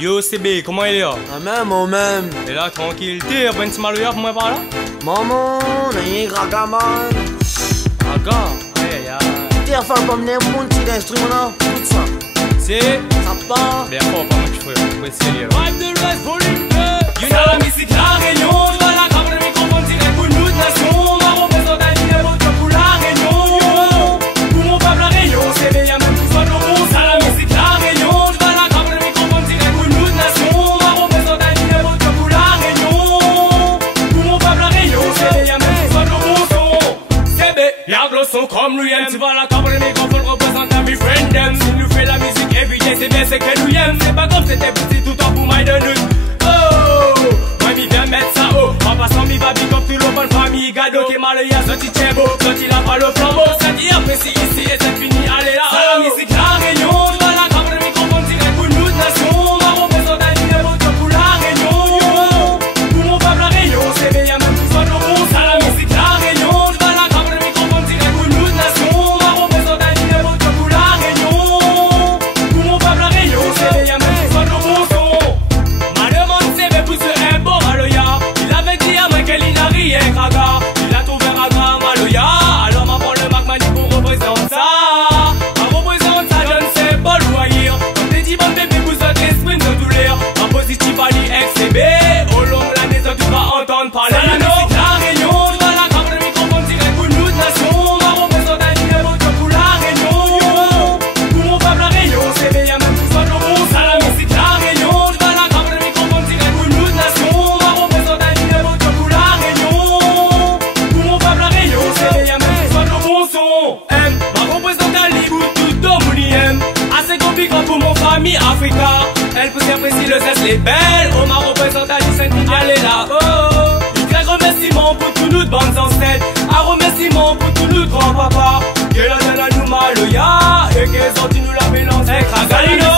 Yo CB, comment il est là? Moi-même. Et là, tranquille, t'es un petit maloya pour moi par là? Maman, n'est raga man. Raga? Aïe aïe aïe. T'es à faire comme les monde, petit instrument là, tout ça. C'est? Ça part. Ben, faut pas moi qui ferai, faut essayer là. Vibe de l'Ouest, volume 2. You know la musique, la réunion. Tu vas la grappe le microphone direct pour nous de nation. Ma représente un numéro pour la réunion. Pour mon peuple, la réunion, c'est bien même tout soit nos bons. Ça la musique, la réunion. Tu vas la grappe le microphone direct pour nous de nation. Ma représente un numéro pour la réunion. Pour mon peuple, la réunion, c'est bien même tout soit nos bons sons. CB, garde le son comme lui aime. Tu vas la grappe le microphone, représente un befriend them. Si nous fait la musique everyday, c'est bien, c'est que nous aime. C'est pas grave, c'était petit tout en pour my de nous. Mi viens mettre ça haut. En passant mi va big up tout le bonne famille. Gado qui est mal, y'a sorti tiens beau. Quand il a pas le flambeau. Ça dit apprécie ici et c'est fini. Allez là, la musique, la réunion. Tu vas la grappe le microphone direct pour nous de nation. Ma représente un numéro pour la réunion. Pour mon peuple, la réunion. C'est bien même tout soit nos bons. Ça la musique, la réunion. Tu vas la grappe le microphone direct pour nous de nation. Ma représente un numéro pour la réunion. Pour mon peuple, la réunion. C'est bien même tout soit nos bons sons. Ma demande c'est pour ce bon Maloya. Il avait dit à moi qu'il n'a rien raga. Il a trouvé raga Maloya. Alors ma prend le Mac Mani pour représenter ça. Ma représente ça, je ne sais pas loisir. Comme des dit bonne bébé pour votre esprit de douleur. En positif à l'IXCB. Au long de l'année, ça tu vas entendre parler. Ça la musique, la réunion. Tu vas la grappe le microphone direct pour nous de nation. Ma représente un numéro pour la réunion. Pour mon peuple, la réunion. C'est bien même tout soit nos bons. Ça la musique, la réunion. Tu vas la grappe le microphone direct pour nous de nation. Ma représente un numéro pour la réunion. Pour mon peuple, la réunion. C'est bien même tout soit nos bons sons. Ma représente un libre tout domuniem. Assez compliqué pour mon famille Africa. Elle peut s'apprécier le zeste les belles. Oh ma représente à 17 elle est là. Oh. Un très remerciement pour tous nous de bandes ancêtres. Un remerciement pour tous nous de grands papas. Que la donne à nous Maloya. Et qu'elles ont dit nous la mélange avec Ragalino.